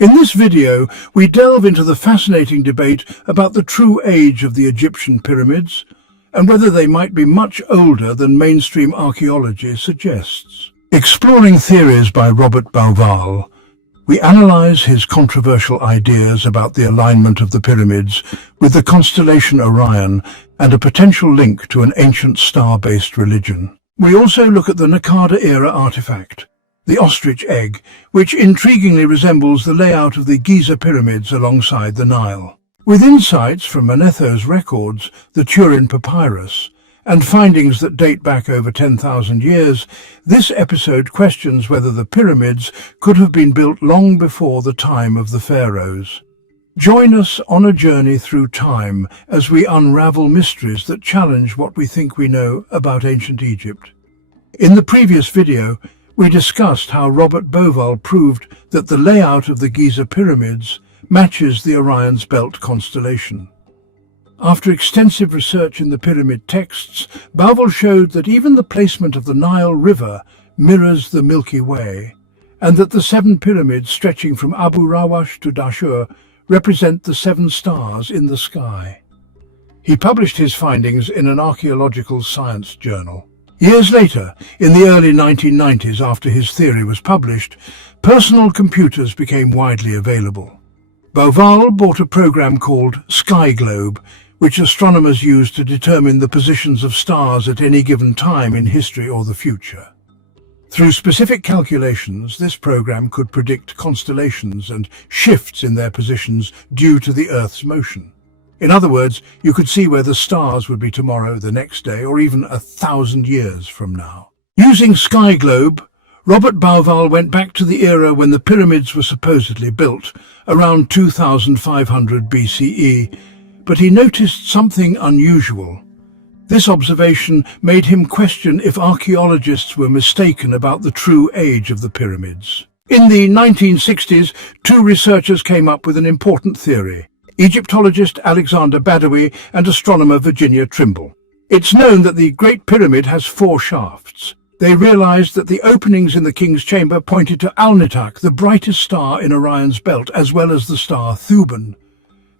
In this video, we delve into the fascinating debate about the true age of the Egyptian pyramids and whether they might be much older than mainstream archaeology suggests. Exploring theories by Robert Bauval, we analyze his controversial ideas about the alignment of the pyramids with the constellation Orion and a potential link to an ancient star-based religion. We also look at the Naqada-era artifact, the ostrich egg, which intriguingly resembles the layout of the Giza pyramids alongside the Nile. With insights from Manetho's records, the Turin Papyrus, and findings that date back over 10,000 years, this episode questions whether the pyramids could have been built long before the time of the Pharaohs. Join us on a journey through time as we unravel mysteries that challenge what we think we know about ancient Egypt. In the previous video, we discussed how Robert Bauval proved that the layout of the Giza pyramids matches the Orion's belt constellation. After extensive research in the pyramid texts, Bauval showed that even the placement of the Nile River mirrors the Milky Way, and that the 7 pyramids stretching from Abu Rawash to Dashur represent the 7 stars in the sky. He published his findings in an archaeological science journal. Years later, in the early 1990s, after his theory was published, personal computers became widely available. Bauval bought a program called Sky Globe, which astronomers use to determine the positions of stars at any given time in history or the future. Through specific calculations, this program could predict constellations and shifts in their positions due to the Earth's motion. In other words, you could see where the stars would be tomorrow, the next day, or even 1,000 years from now. Using Sky Globe, Robert Bauval went back to the era when the pyramids were supposedly built, around 2500 BCE, but he noticed something unusual. This observation made him question if archaeologists were mistaken about the true age of the pyramids. In the 1960s, 2 researchers came up with an important theory: Egyptologist Alexander Badawi and astronomer Virginia Trimble. It's known that the Great Pyramid has 4 shafts. They realized that the openings in the king's chamber pointed to Alnitak, the brightest star in Orion's belt, as well as the star Thuban.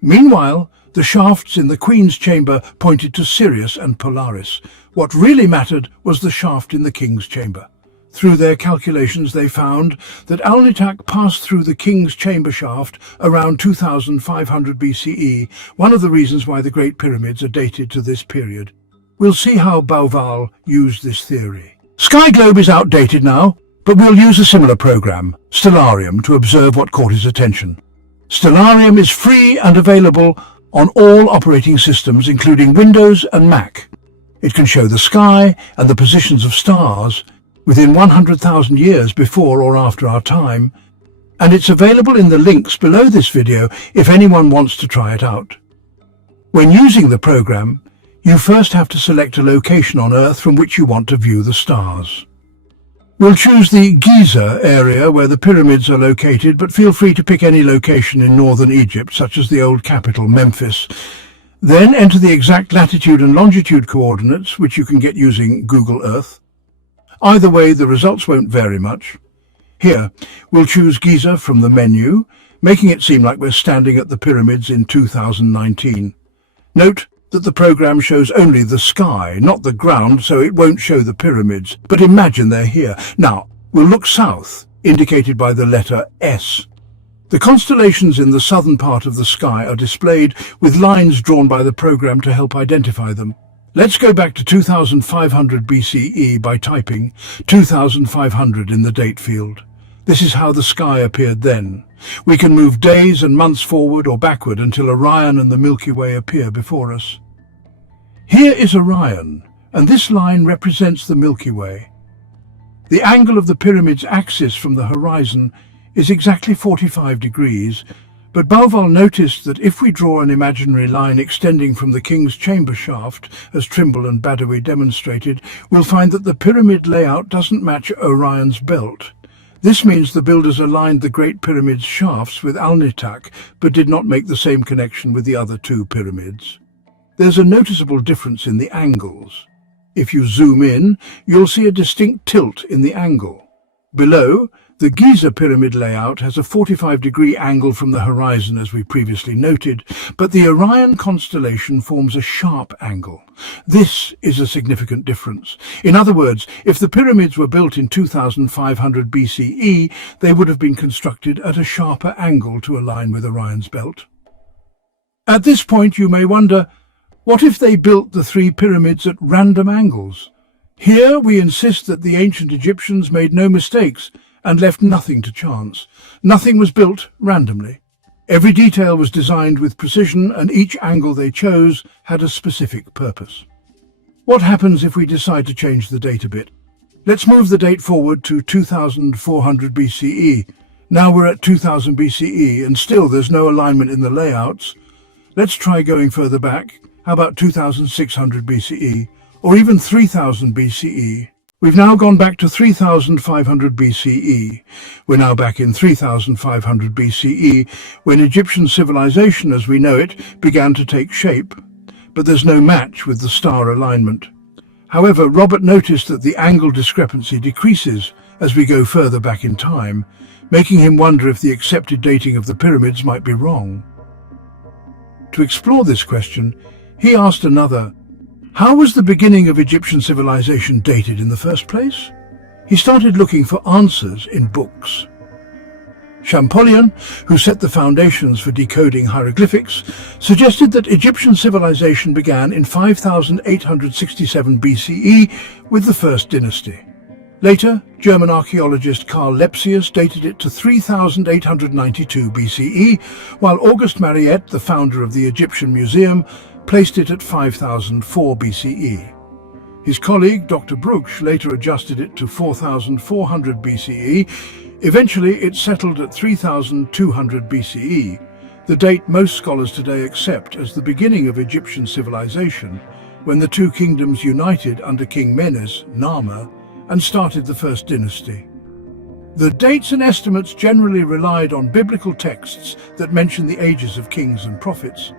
Meanwhile, the shafts in the queen's chamber pointed to Sirius and Polaris. What really mattered was the shaft in the king's chamber. Through their calculations, they found that Alnitak passed through the king's chamber shaft around 2500 BCE, one of the reasons why the Great Pyramids are dated to this period. We'll see how Bauval used this theory. Sky Globe is outdated now, but we'll use a similar program, Stellarium, to observe what caught his attention. Stellarium is free and available on all operating systems, including Windows and Mac. It can show the sky and the positions of stars within 100,000 years before or after our time, and it's available in the links below this video if anyone wants to try it out. When using the program, you first have to select a location on Earth from which you want to view the stars. We'll choose the Giza area where the pyramids are located, but feel free to pick any location in northern Egypt, such as the old capital, Memphis. Then enter the exact latitude and longitude coordinates, which you can get using Google Earth. Either way, the results won't vary much. Here, we'll choose Giza from the menu, making it seem like we're standing at the pyramids in 2019. Note that the program shows only the sky, not the ground, so it won't show the pyramids. But imagine they're here. Now, we'll look south, indicated by the letter S. The constellations in the southern part of the sky are displayed with lines drawn by the program to help identify them. Let's go back to 2500 BCE by typing 2500 in the date field. This is how the sky appeared then. We can move days and months forward or backward until Orion and the Milky Way appear before us. Here is Orion, and this line represents the Milky Way. The angle of the pyramid's axis from the horizon is exactly 45 degrees, but Bauval noticed that if we draw an imaginary line extending from the king's chamber shaft, as Trimble and Badawi demonstrated, we'll find that the pyramid layout doesn't match Orion's belt. This means the builders aligned the Great Pyramid's shafts with Alnitak, but did not make the same connection with the other 2 pyramids. There's a noticeable difference in the angles. If you zoom in, you'll see a distinct tilt in the angle. Below, The Giza pyramid layout has a 45-degree angle from the horizon, as we previously noted, but the Orion constellation forms a sharp angle. This is a significant difference. In other words, if the pyramids were built in 2500 BCE, they would have been constructed at a sharper angle to align with Orion's belt. At this point, you may wonder, what if they built the three pyramids at random angles? Here we insist that the ancient Egyptians made no mistakes and left nothing to chance. Nothing was built randomly. Every detail was designed with precision, and each angle they chose had a specific purpose. What happens if we decide to change the date a bit? Let's move the date forward to 2400 BCE. Now we're at 2000 BCE, and still there's no alignment in the layouts. Let's try going further back. How about 2600 BCE, or even 3000 BCE? We've now gone back to 3500 BCE. We're now back in 3500 BCE, when Egyptian civilization as we know it began to take shape. But there's no match with the star alignment. However, Robert noticed that the angle discrepancy decreases as we go further back in time, making him wonder if the accepted dating of the pyramids might be wrong. To explore this question, he asked another, how was the beginning of Egyptian civilization dated in the first place? He started looking for answers in books. Champollion, who set the foundations for decoding hieroglyphics, suggested that Egyptian civilization began in 5867 BCE with the First Dynasty. Later, German archaeologist Karl Lepsius dated it to 3892 BCE, while August Mariette, the founder of the Egyptian Museum, placed it at 5004 BCE. His colleague, Dr. Brugsch, later adjusted it to 4400 BCE. Eventually, it settled at 3200 BCE, the date most scholars today accept as the beginning of Egyptian civilization, when the two kingdoms united under King Menes, Narmer, and started the First Dynasty. The dates and estimates generally relied on biblical texts that mention the ages of kings and prophets,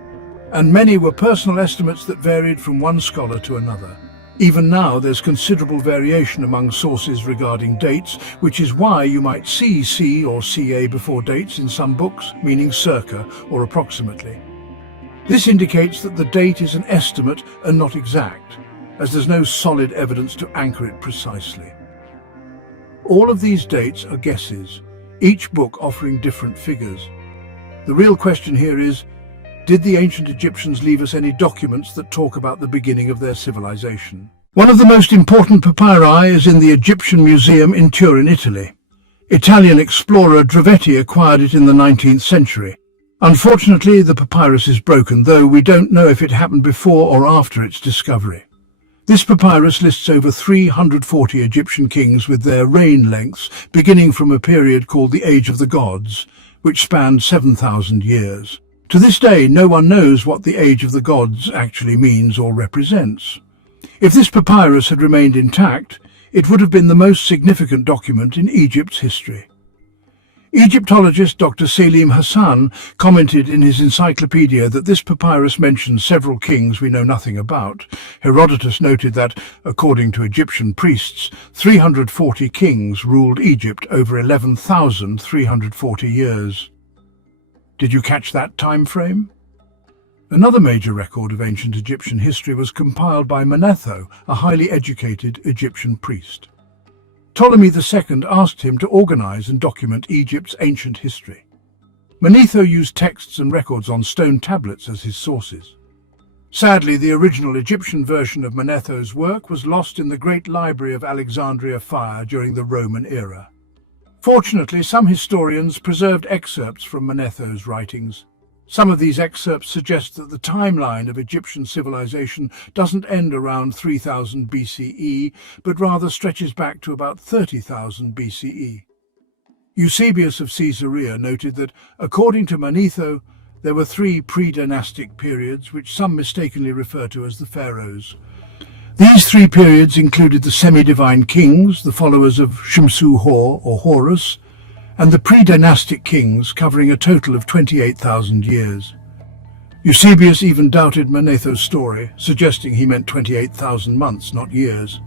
and many were personal estimates that varied from one scholar to another. Even now, there's considerable variation among sources regarding dates, which is why you might see C or CA before dates in some books, meaning circa or approximately. This indicates that the date is an estimate and not exact, as there's no solid evidence to anchor it precisely. All of these dates are guesses, each book offering different figures. The real question here is, did the ancient Egyptians leave us any documents that talk about the beginning of their civilization? One of the most important papyri is in the Egyptian Museum in Turin, Italy. Italian explorer Drovetti acquired it in the 19th century. Unfortunately, the papyrus is broken, though we don't know if it happened before or after its discovery. This papyrus lists over 340 Egyptian kings with their reign lengths, beginning from a period called the Age of the Gods, which spanned 7,000 years. To this day, no one knows what the Age of the Gods actually means or represents. If this papyrus had remained intact, it would have been the most significant document in Egypt's history. Egyptologist Dr. Selim Hassan commented in his encyclopedia that this papyrus mentions several kings we know nothing about. Herodotus noted that, according to Egyptian priests, 340 kings ruled Egypt over 11,340 years. Did you catch that time frame? Another major record of ancient Egyptian history was compiled by Manetho, a highly educated Egyptian priest. Ptolemy II asked him to organize and document Egypt's ancient history. Manetho used texts and records on stone tablets as his sources. Sadly, the original Egyptian version of Manetho's work was lost in the Great Library of Alexandria fire during the Roman era. Fortunately, some historians preserved excerpts from Manetho's writings. Some of these excerpts suggest that the timeline of Egyptian civilization doesn't end around 3000 BCE, but rather stretches back to about 30,000 BCE. Eusebius of Caesarea noted that, according to Manetho, there were three pre-dynastic periods which some mistakenly refer to as the Pharaohs. These three periods included the semi-divine kings, the followers of Shamsu-Hor or Horus, and the pre-dynastic kings, covering a total of 28,000 years. Eusebius even doubted Manetho's story, suggesting he meant 28,000 months, not years.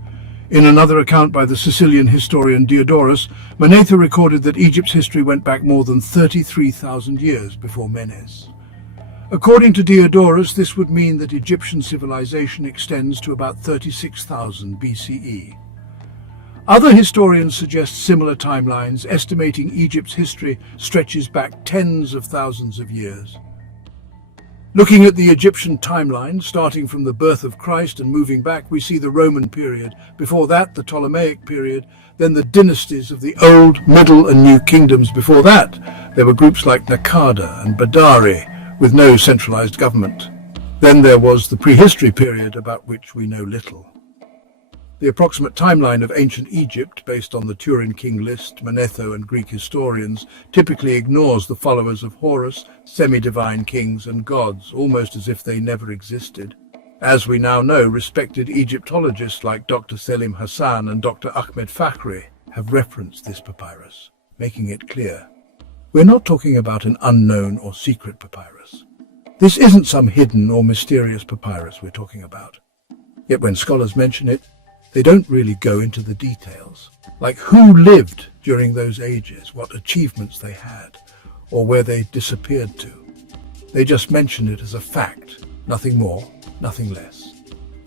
In another account by the Sicilian historian Diodorus, Manetho recorded that Egypt's history went back more than 33,000 years before Menes. According to Diodorus, this would mean that Egyptian civilization extends to about 36,000 BCE. Other historians suggest similar timelines, estimating Egypt's history stretches back tens of thousands of years. Looking at the Egyptian timeline, starting from the birth of Christ and moving back, we see the Roman period, before that the Ptolemaic period, then the dynasties of the Old, Middle and New Kingdoms. Before that, there were groups like Naqada and Badari, with no centralized government. Then there was the prehistory period, about which we know little. The approximate timeline of ancient Egypt, based on the Turin king list, Manetho and Greek historians, typically ignores the followers of Horus, semi-divine kings and gods, almost as if they never existed. As we now know, respected Egyptologists like Dr. Selim Hassan and Dr. Ahmed Fakhri have referenced this papyrus, making it clear. We're not talking about an unknown or secret papyrus. This isn't some hidden or mysterious papyrus we're talking about. Yet when scholars mention it, they don't really go into the details, like who lived during those ages, what achievements they had, or where they disappeared to. They just mention it as a fact, nothing more, nothing less.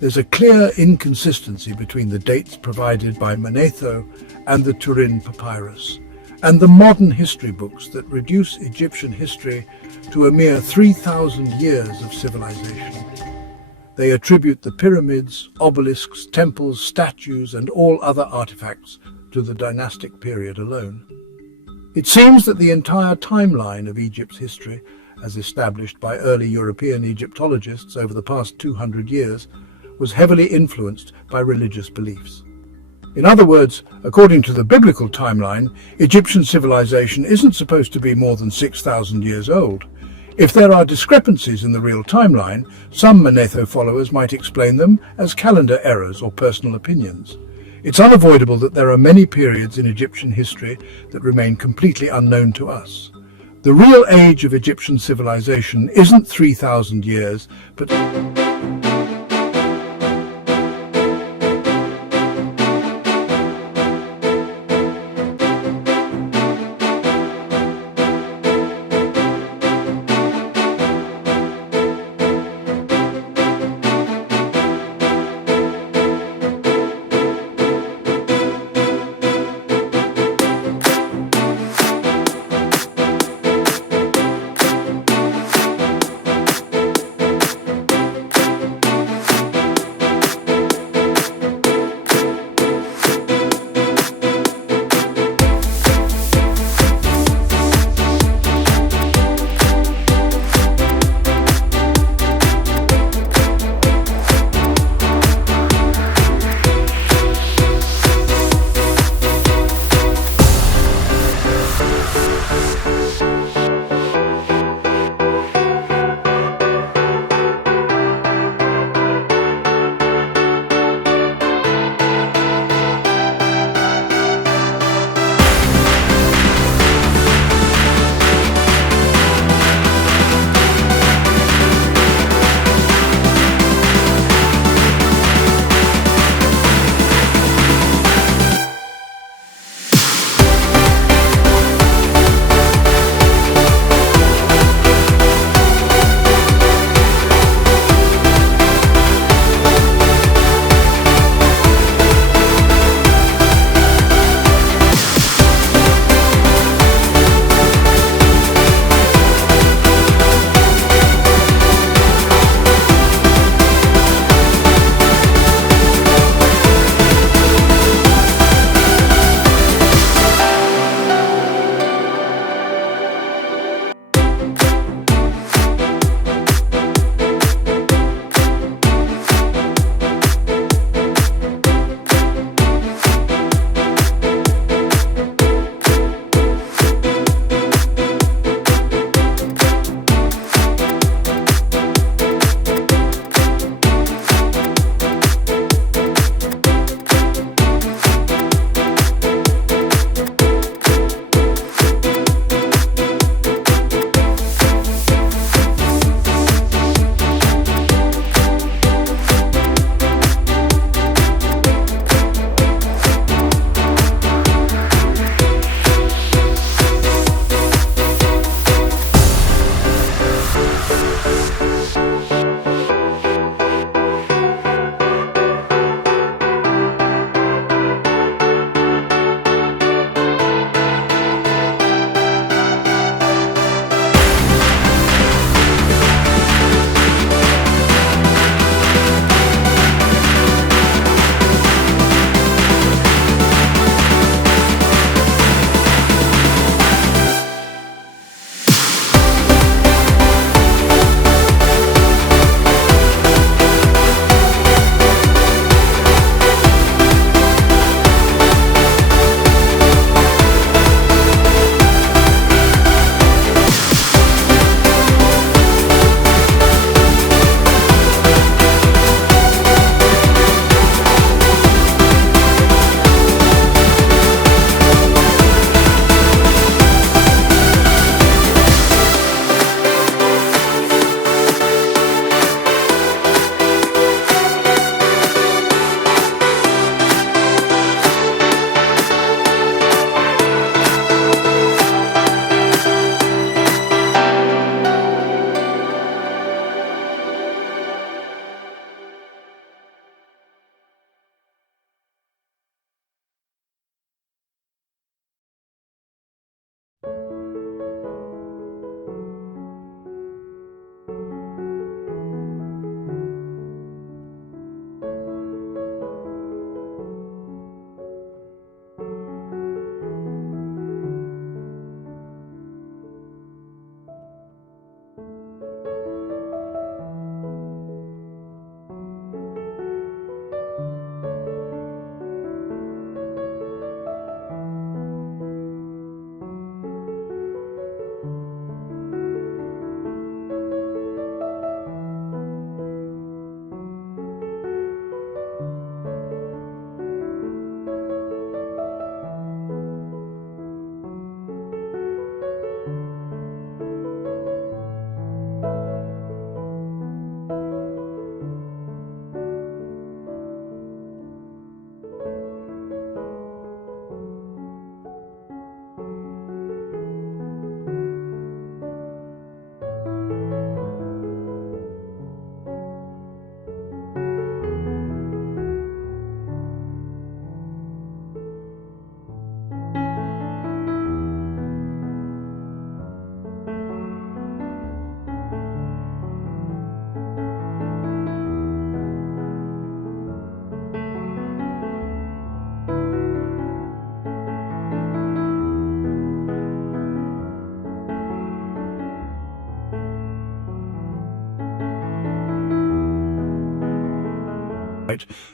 There's a clear inconsistency between the dates provided by Manetho and the Turin Papyrus, and the modern history books that reduce Egyptian history to a mere 3,000 years of civilization. They attribute the pyramids, obelisks, temples, statues, and all other artifacts to the dynastic period alone. It seems that the entire timeline of Egypt's history, as established by early European Egyptologists over the past 200 years, was heavily influenced by religious beliefs. In other words, according to the biblical timeline, Egyptian civilization isn't supposed to be more than 6,000 years old. If there are discrepancies in the real timeline, some Manetho followers might explain them as calendar errors or personal opinions. It's unavoidable that there are many periods in Egyptian history that remain completely unknown to us. The real age of Egyptian civilization isn't 3,000 years, but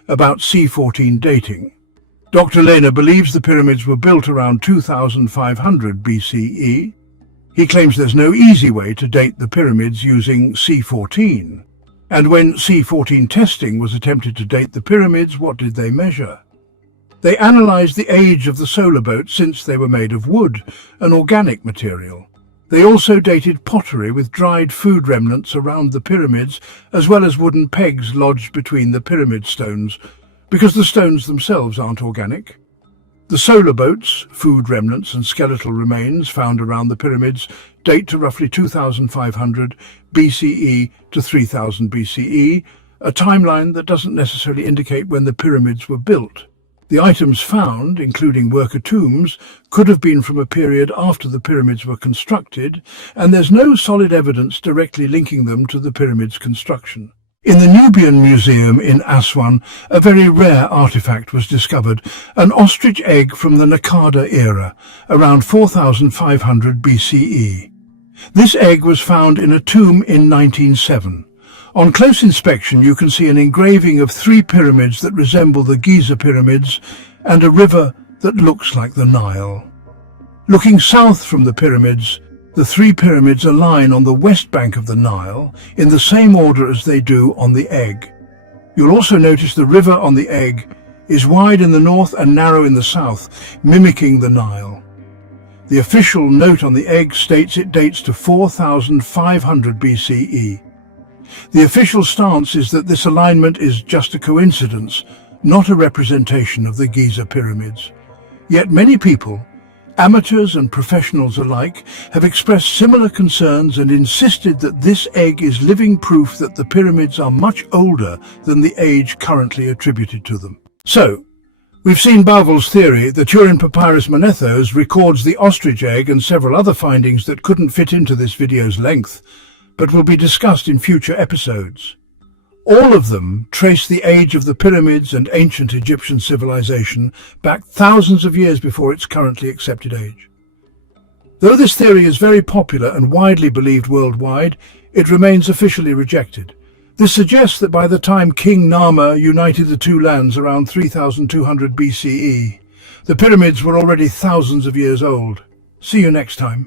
about C14 dating. Dr. Lehner believes the pyramids were built around 2500 BCE. He claims there's no easy way to date the pyramids using C14. And when C14 testing was attempted to date the pyramids, what did they measure? They analyzed the age of the solar boat since they were made of wood, an organic material. They also dated pottery with dried food remnants around the pyramids, as well as wooden pegs lodged between the pyramid stones, because the stones themselves aren't organic. The solar boats, food remnants and skeletal remains found around the pyramids date to roughly 2500 BCE to 3000 BCE, a timeline that doesn't necessarily indicate when the pyramids were built. The items found, including worker tombs, could have been from a period after the pyramids were constructed, and there's no solid evidence directly linking them to the pyramids' construction. In the Nubian Museum in Aswan, a very rare artifact was discovered, an ostrich egg from the Naqada-era, around 4500 BCE. This egg was found in a tomb in 1907. On close inspection, you can see an engraving of 3 pyramids that resemble the Giza pyramids and a river that looks like the Nile. Looking south from the pyramids, the 3 pyramids align on the west bank of the Nile in the same order as they do on the egg. You'll also notice the river on the egg is wide in the north and narrow in the south, mimicking the Nile. The official note on the egg states it dates to 4500 BCE. The official stance is that this alignment is just a coincidence, not a representation of the Giza pyramids. Yet many people, amateurs and professionals alike, have expressed similar concerns and insisted that this egg is living proof that the pyramids are much older than the age currently attributed to them. So, we've seen Bauval's theory. The Turin Papyrus Manetho records the ostrich egg and several other findings that couldn't fit into this video's length, but will be discussed in future episodes. All of them trace the age of the pyramids and ancient Egyptian civilization back thousands of years before its currently accepted age. Though this theory is very popular and widely believed worldwide, it remains officially rejected. This suggests that by the time King Nama united the two lands around 3200 BCE, the pyramids were already thousands of years old. See you next time.